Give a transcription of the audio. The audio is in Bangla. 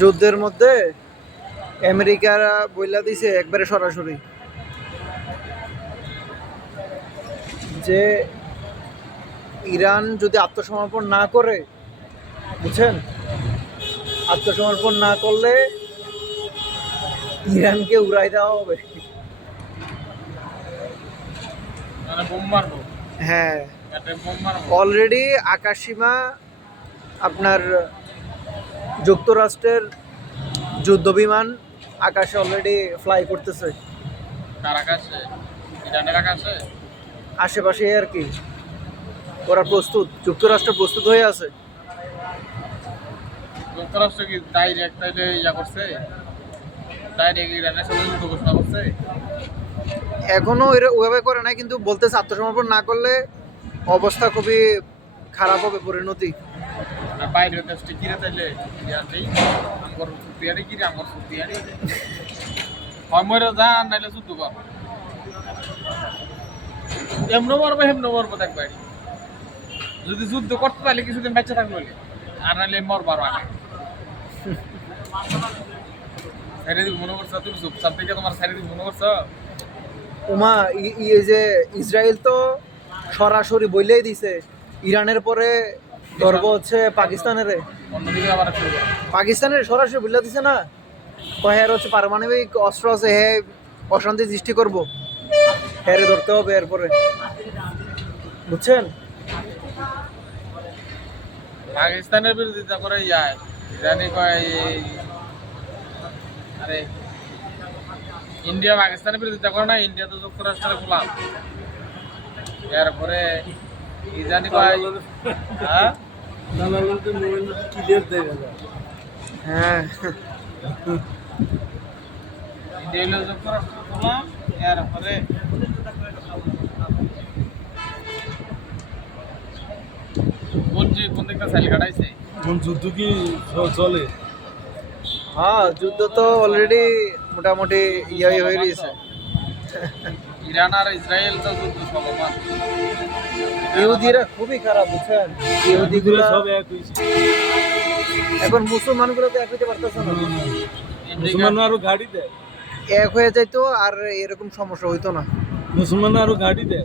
যুদ্ধের মধ্যে আমেরিকারা বইলা দিছে একবারে সরাসরি যে ইরান যদি আত্মসমর্পণ না করে, বুঝছেন, আত্মসমর্পণ না করলে ইরানকে উড়াই দেওয়া হবে। হ্যাঁ, অলরেডি আকাশসীমা আপনার যুক্তরাষ্ট্রের যুদ্ধ বিমান আকাশে অলরেডি ফ্লাই করতেছে। আশেপাশে আর কি, ওরা প্রস্তুত, যুক্তরাষ্ট্র প্রস্তুত হয়ে আছে। যুক্তরাষ্ট্র কি ডাইরেক্ট ইয়া করছে, ডাইরেক্ট ইরানের সাথে যুদ্ধ ঘোষণা করছে? এখনো ওইভাবে করে নাই, কিন্তু বলতেছে আত্মসমর্পণ না করলে অবস্থা খুবই খারাপ হবে, পরিণতি। বাইরের দেশটি কিনে তাইলে আমার সুতিয়ারি কিনে আমার সুতিয়ারি মরে যান, নাইলে যুদ্ধ কর, এমন মরবো হেমন মরবো দেখবে। যদি যুদ্ধ করতে তাহলে কিছুদিন বেঁচে থাকলো, আর নাইলে মরবার আগে মনে করছো তুমি চুপচাপ থেকে তোমার শারীরিক মনে করছো। ওমা এই যে ইসরায়েল তো সরাসরি বইলেই দিছে ইরানের পরে ধরব হচ্ছে পাকিস্তানের। অন্যদিকে আবার পাকিস্তানের সরাসরি বইলে দিছে না, হ্যাঁ হচ্ছে পারমাণবিক অস্ত্র আছে, হ্যাঁ অশান্তি সৃষ্টি করবো, হ্যাঁ ধরতে হবে এরপরে, বুঝছেন। পাকিস্তানের বিরোধিতা করে যায়, ইরানি কয় আরে ইন্ডিয়া পাকিস্তানের বিরোধিতা করে না, ইন্ডিয়া তো যুক্তরাষ্ট্রের গোলাম। এরপরে ইরানি কয় হ্যাঁ হ্যাঁ ইন্ডিয়া হলো যুক্তরাষ্ট্রের গোলাম। এরপরে কোন দিকটা সাইল কাটাইছে, যুদ্ধ কি চলে? হ্যাঁ, যুদ্ধ তো অলরেডি মোটামুটি ইয়ে হয়ে গেছে। ইরান আর ইসরায়েল তো যুদ্ধ চলমান। ইহুদিরা খুবই খারাপ, বুঝছেন, ইহুদিগুলো সব এক হয়েছে। এখন মুসলমানগুলো তো এক হইতে পারতেছে না, মুসলমান আরো গাড়ি দেয়, এক হয়ে যাইতো আর এরকম সমস্যা হইতো না। মুসলমান আরো গাড়ি দেয়।